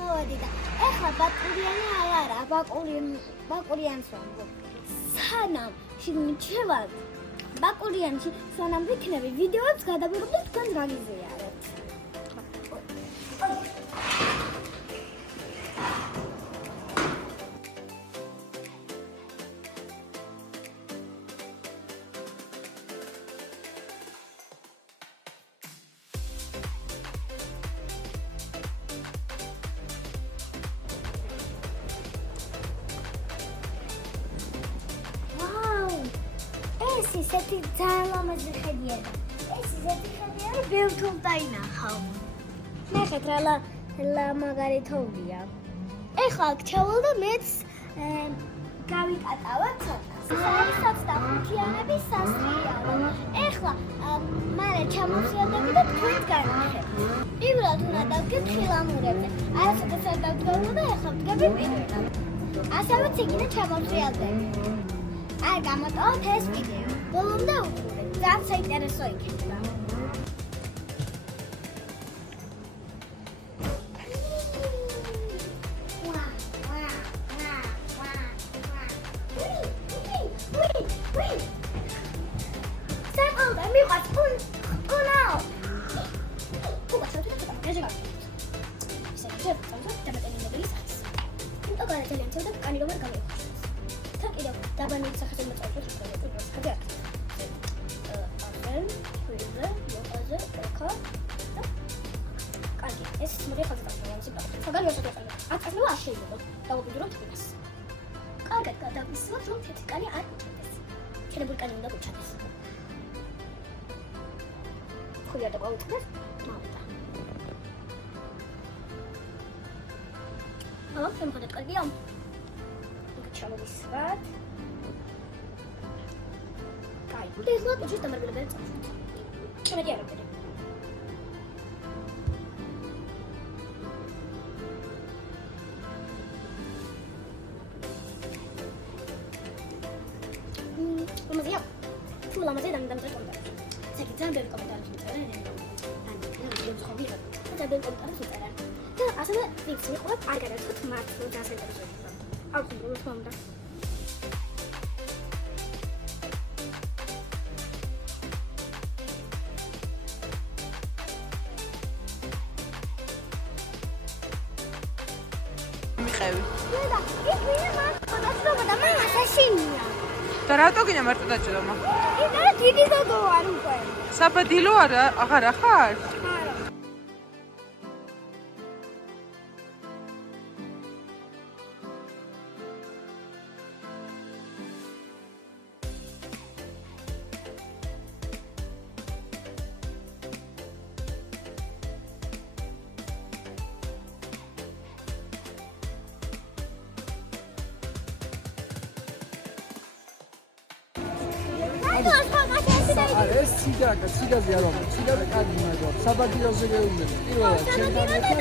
მოვედი და ეხლა ბაკურიანი არა, ბაკურიანს ვამბობ. სანამ შემჩევარ ბაკურიანში, სანამ ვიქნები ვიდეოებს გადავიღებ და თქვენ გაგიზიარებთ. ეს ისეთი ძალიან ლამაზი ხედია. ეს ისეთი ხედია, რომ ბევრ დაინახავ. ნახეთ რა მაგარი თოვლია. ეხლა აქ ჩავალ და მეც გავიკატავა ცოტა. საცდახუთიანების სასრიალო. ეხლა მალე ჩამოვსიადები და თქვენ განახებთ. პირველად უნდა დავდგეთ ხილამურებზე. არასოდეს არ დავდგავ და ეხლა ვდგები პირველად. ასევე ციგინა ჩამოვსიადები. არ გამოტოვოთ ეს ვიდეო. ბოლომდე უყურეთ. ძალიან საინტერესო იქნება. შემოხდეთ კარგია? იქ ჩამოვისვათ. კაი, და ეხლა პუჩის დამარბილებელი წავშოთ. შემედი არ ვიყიდე. ლამაზია? თუ ლამაზია დამწერ კომენტარი. ზეგი ძალიან ბევრი კომენტარი შეწერენ. ანუ ხობი რა. ძალიან ბევრი კომენტარი შეწერენ. და ასევე ვიქს მიყურებ არ გადავწყვეტ მართლა დასაინტერესო იქნება. არ ვქონდა თქმა უნდა. მიყევი. და ის ვინმე მარტო დაჭრობა და მამა საშინია. და რატო გინდა მარტო დაჭრობა? ის არა დიდი გოგო არ უკვე. საბადილო არა, აღარ ახარ? ეს ციგაზე არ ვამბობ. ციგაზე კარგი მაგარ. საბადილოზე გეუბნები. პირველად ჩემთან ერთად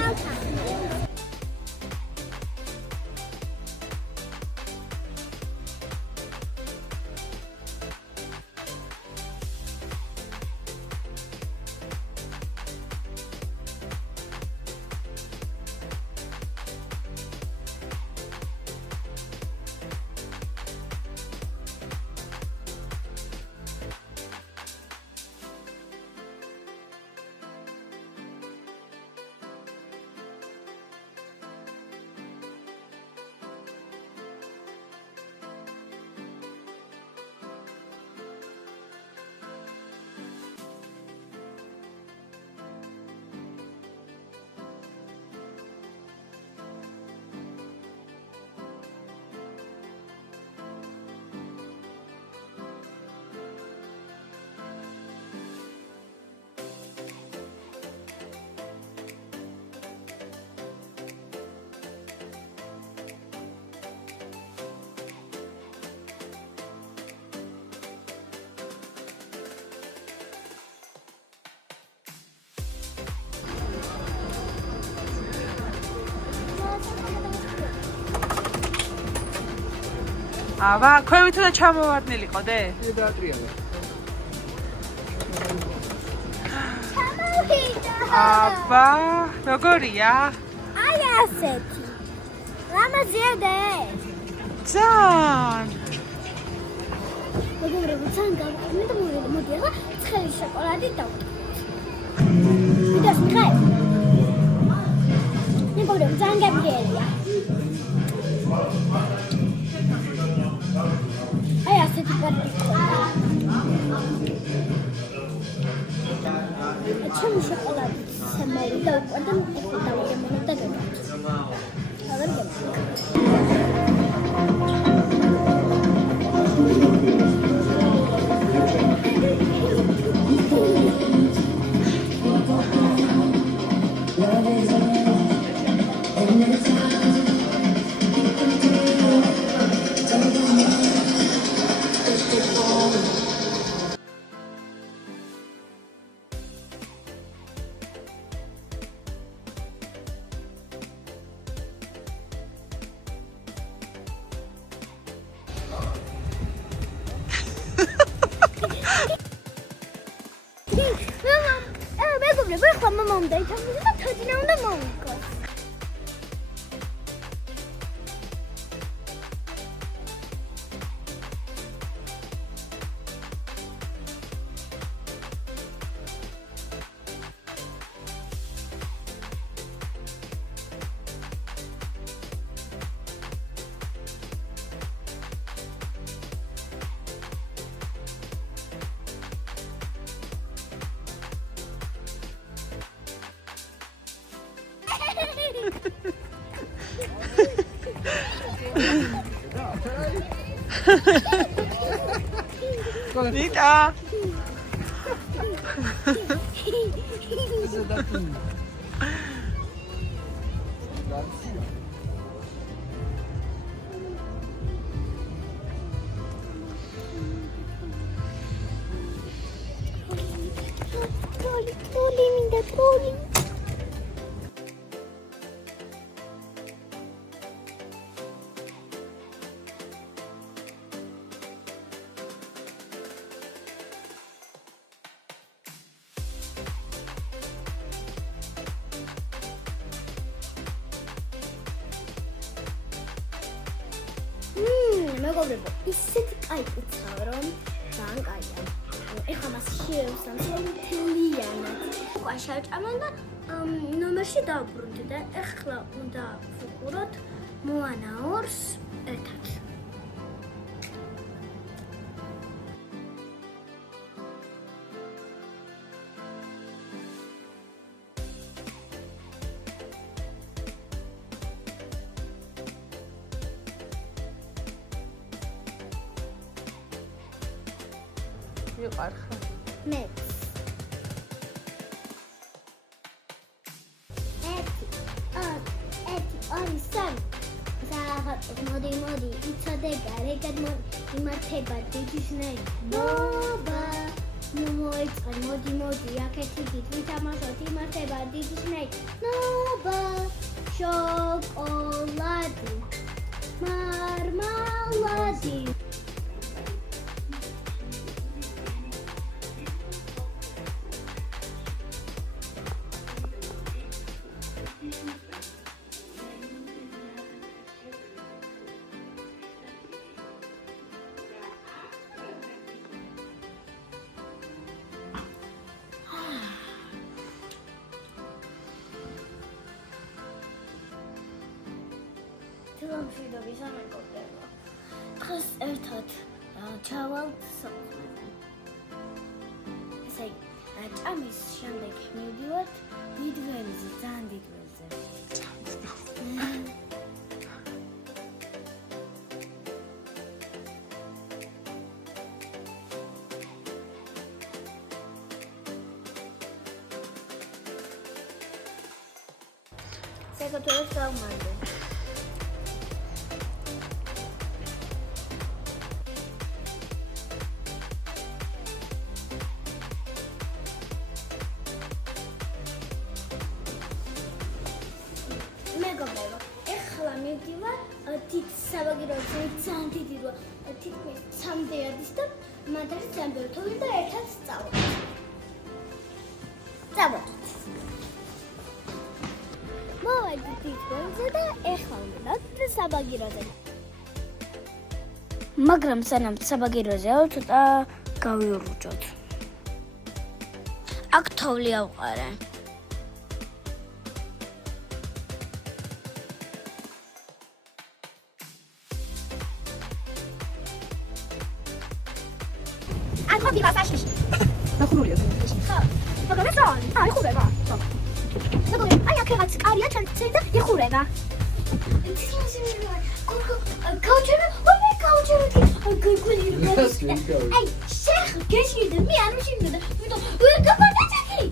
აბა, ქვევით უნდა ჩამოვარდნილიყო დე? დაატრიალა. ჩამოვიდა. აბა, როგორია? აი ასეთი. ლამაზია და ეს. ძალიან. მეგობრებო, ძალიან გავყიდე და მოდი ახლა ცხელი შოკოლადი დავტოვოთ. ვიდას მიყავ? მეგობრებო, ძალიან გემრიელია. აი ასეთი პარტიკულა. ჩემი შოკოლადი სამარი დავყვარდა, ეხლა დავაგემოვნებ და გავაკეთე. აღარ მეგობრებო, ახლა მამამ დაიჭამდა და თოჯინა უნდა მოვიკოს. ნიკა. Trolli, minda trolli. მეგობრებო, ისეთი კაი პიცაა, რომ ძალიან კაია. ეხლა მას შევსვამ მთლიანად. უკვე შევჭამენ და ნომერში დავბრუნდი და ეხლა უნდა ვუყუროთ მოანა 2-ს ერთად. მიყარხა. მე. ერთი, სამი. ზაღატ მოდი, იცოდე გარეგან იმართება დიჯიშნეი. ბობა. ნუ მოიწყე, მოდი, აქეთ იქით ვითამაშოთ, იმართება დიჯიშნეი. ნობა. შოკოლადი. მარმალადი. მშვიდობის ამეკობება. დღეს ერთად ჩავალთ სოფლში. ესე იგი, ჭამის შემდეგ მივდივართ დიდ ველზე, ძალიან დიდ ველზე. საქართველოს გამარჯვება. მეგობრებო, ეხლა მივდივარ თით საბაგიროზე ძალიან დიდი როა თითქმის 3 არის და მათ არის ძალიან ბევრი თოვლი და ერთად სწავლობთ. მოვედით თითქოს საბაგიროზე და ეხლა უნდა საბაგიროზე. მაგრამ სანამ საბაგიროზე ვარ, ცოტა გავიურუჯოთ. აქ თოვლი ავყარე. აქ მოდივა საშიში. ნახურულია. ხო. მაგრამ ეს რა? აი ხურება. ხო. აი აქ რაღაც კარია ჩანცი და იხურება. გაუჩერე, ой, გაუჩერე. აი, შეხ, გეშიდე, მე არ მიშინდა. ვიტო, გაბადაჭი.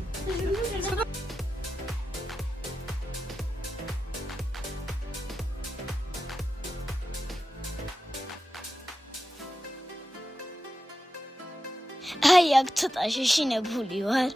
აი, აქ ცოტა შეშინებული ვარ.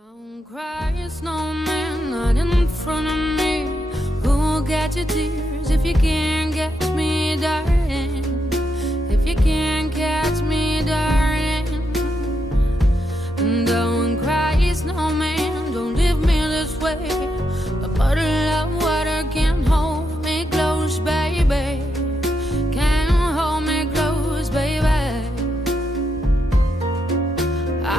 Don't cry, snowman, not in front of me. Who'll catch your tears if you can't catch me, darling? If you can't catch me, darling. Don't cry, snowman, don't leave me this way. A bottle of water can't hold me close, baby. Can't hold me close, baby.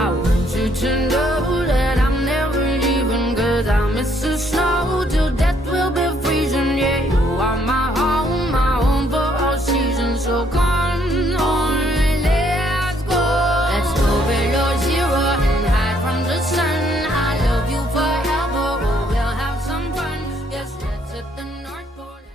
I want you to know that I'm never leaving, 'cause I miss the snow till death will be freezing. Yeah, you are my home for all seasons. So come on, let's go. Let's go below zero and hide from the sun. I love you forever, we'll have some fun. Yes, let's hit the North Pole.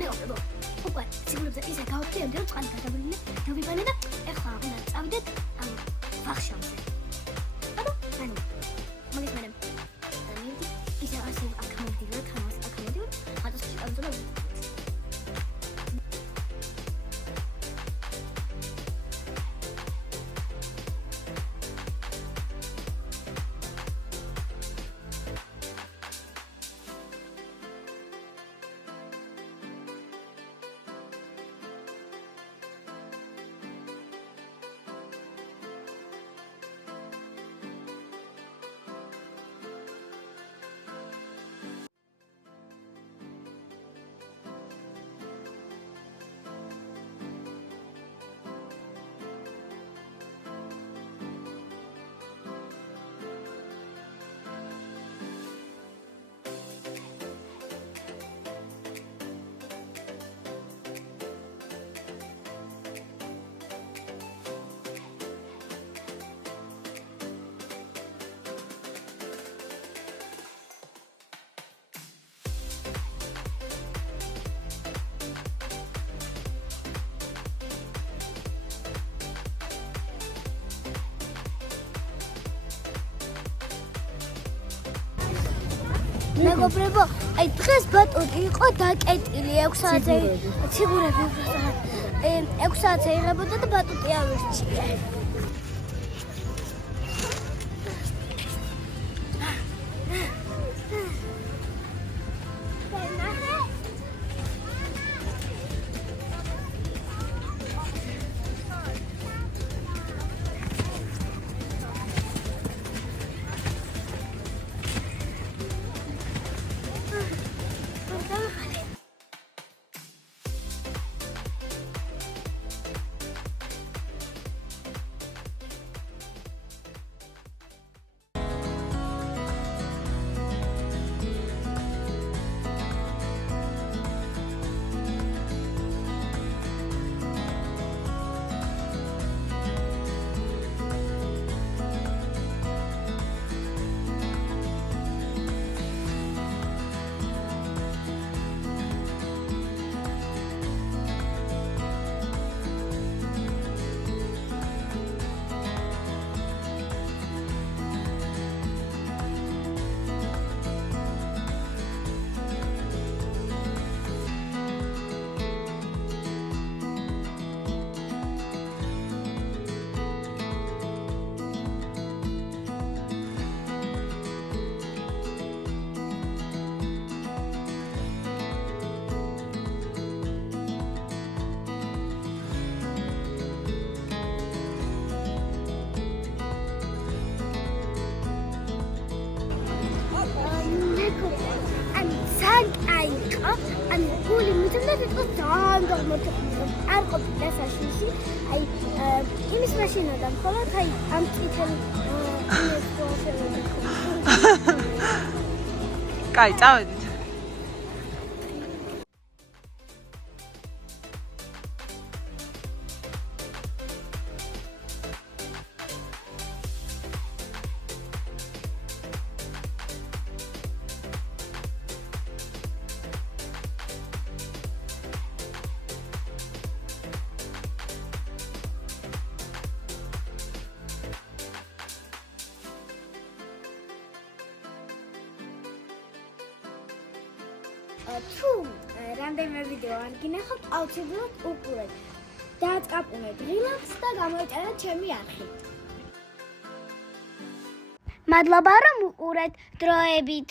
მეუბნებო, უკვე სიგულებზე ისე გავხდიოდი, რომ წყალი გადაგვივლინე, დავიბანე და ეხლა უნდა წავიდეთ ამ ვახშამზე. ანუ, მაგის მერე მივიდი, ისე ასე აქ მოვიდი, აქ მოვიდი, ხატოსში გავიწყდა. მეგობრებო, აი დღეს ბატონი იყო დაკეტილი 6 საათზე. ციგურები 6 საათზე იღებოდა და ბატონი ავირჩია. ან გული მithumდა თვითონ ძალიან დაღმართებული არ ყოფილა საშიში აი იმის მაშინოდან მხოლოდ აი ამ წითელ კაი, წავედით. თუ რამდენიმე ვიდეო არ გინახავთ, აუცილებლად უყურეთ. დააწკაპუნეთ რილაქს და გამოიწერეთ ჩემი არხი. მადლობა რომ უყურეთ დროებით.